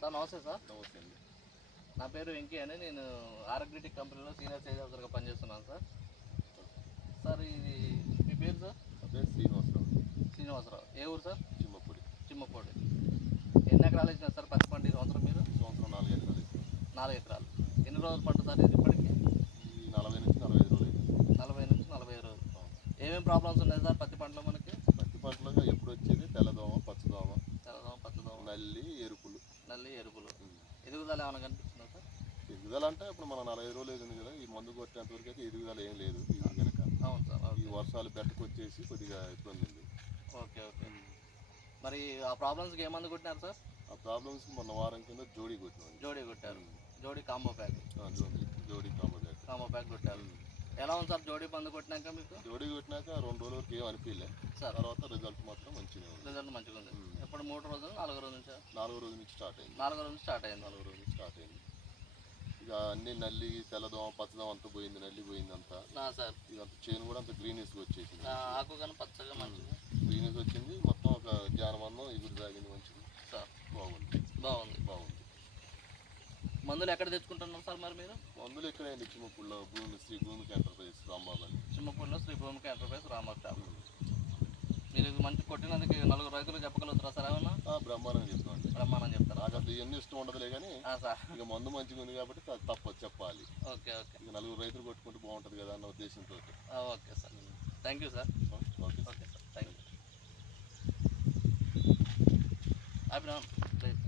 Sir నమస్తే sir. నమస్తే అండి. నా పేరు వెంకీ అని, నేను ఆరోగ్యటిక్ కంపెనీలో సీనియర్ సేల్స్ ఆఫీసర్గా పనిచేస్తున్నాను సార్. సార్ ఇది మీ పేరు సార్? నా పేరు శ్రీనివాసరావు. శ్రీనివాసరావు. ఏ ఊరు సార్? చిమ్మపూడి. చిమ్మపూడి. ఎన్ని ఎకరాలు ఇచ్చినారు సార్ పత్తి పంట ఈ సంవత్సరం మీరు? ఈ సంవత్సరం 4 ఎకరాలు ఇచ్చాం. 4 ఎకరాలు. ఎన్ని రోజులు పంట సార్ ఇది ఇప్పటికి? ఈ 40 నుంచి 45 రోజులు అయింది. 40 నుంచి 45 రోజులు. ఏమేమి ప్రాబ్లమ్స్ ఉన్నాయి సార్ పత్తి పంటలో మనకి? పత్తి పంటలో ఎప్పుడు వచ్చేది తెల్లదోమ, పచ్చదోమ, పచ్చదోమ, నల్లి, ఎరుపులు. ఎరుపులు. ఎదుగుదల ఏమైనా కనిపిస్తుందా సార్? ఎదుగుదల అంటే ఇప్పుడు మనం 40 రోజులు వేసింది కదా, ఈ మందు కొట్టేంత వరకు అయితే ఎదుగుదల ఏం లేదు. ఇది కనుక అవును సార్. ఈ వర్షాలు బెట్టకొచ్చేసి కొద్దిగా ఇబ్బంది ఉంది. ఓకే. మరి ఆ ప్రాబ్లమ్స్కి ఏ మందు కొట్టినారు సార్? ఆ ప్రాబ్లమ్స్కి మొన్న వారం కింద జోడీ కొట్టినాం. జోడీ కొట్టారు. జోడీ కాంబో ప్యాక్. జోడీ కాంబో ప్యాక్ కొట్టారు. ఎలా ఉంది సార్ జోడీ మందు కొట్టినాక మీకు? జోడీ కొట్టినాక 2 రోజుల వరకు ఏం అనిపించలే సార్. తర్వాత రిజల్ట్ మాత్రం మంచిగా ఉంది. రిజల్ట్ మంచిగా ఉంది. ఎప్పుడు 3 రోజులు 4 రోజుల నుంచి? 4 రోజుల నుంచి స్టార్ట్ అయింది. 4 రోజుల నుంచి స్టార్ట్ అయింది. 4 రోజుల నుంచి స్టార్ట్ అయింది. ఇక అన్ని నల్లి, తెల్లదోమ, పచ్చదోమ అంతా పోయింది. నల్లి పోయింది అంతా సార్. ఇక అంత చేను కూడా అంత గ్రీనిష్గా వచ్చేసింది. ఆకు కానీ పచ్చగా మంచిగా గ్రీనిష్ వచ్చింది. మొత్తం ఒక జానమందం ఎగురు తాగింది. మంచిది సార్. బాగుంది. మందులు ఎక్కడ తెచ్చుకుంటున్నారు సార్ మరి మీరు? మందులు ఇక్కడే చిమ్మపూడిలో శ్రీ భూమికి ఎంటర్ప్రైజ్ రాంబాబు అని. చిమ్మపూడిలో శ్రీ భూమికి ఎంటర్ప్రైజ్ రాంబాబు. మీరు మంచి కొట్టినందుకు 4 రైతులు చెప్పగలుగుతారా సార్ ఏమన్నా? బ్రహ్మాండంగా చెప్తామండి. బ్రహ్మాండం చెప్తారా? నాకు అసలు ఇవన్నీ ఇష్టం ఉండదులే కానీ సార్ ఇక మందు మంచిగా ఉంది కాబట్టి తప్పదు చెప్పాలి. ఓకే. ఇక 4 రైతులు కొట్టుకుంటే బాగుంటుంది కదా అన్న ఉద్దేశంతో. Okay sir. Thank you sir. Okay sir. Thank you. Abhiram.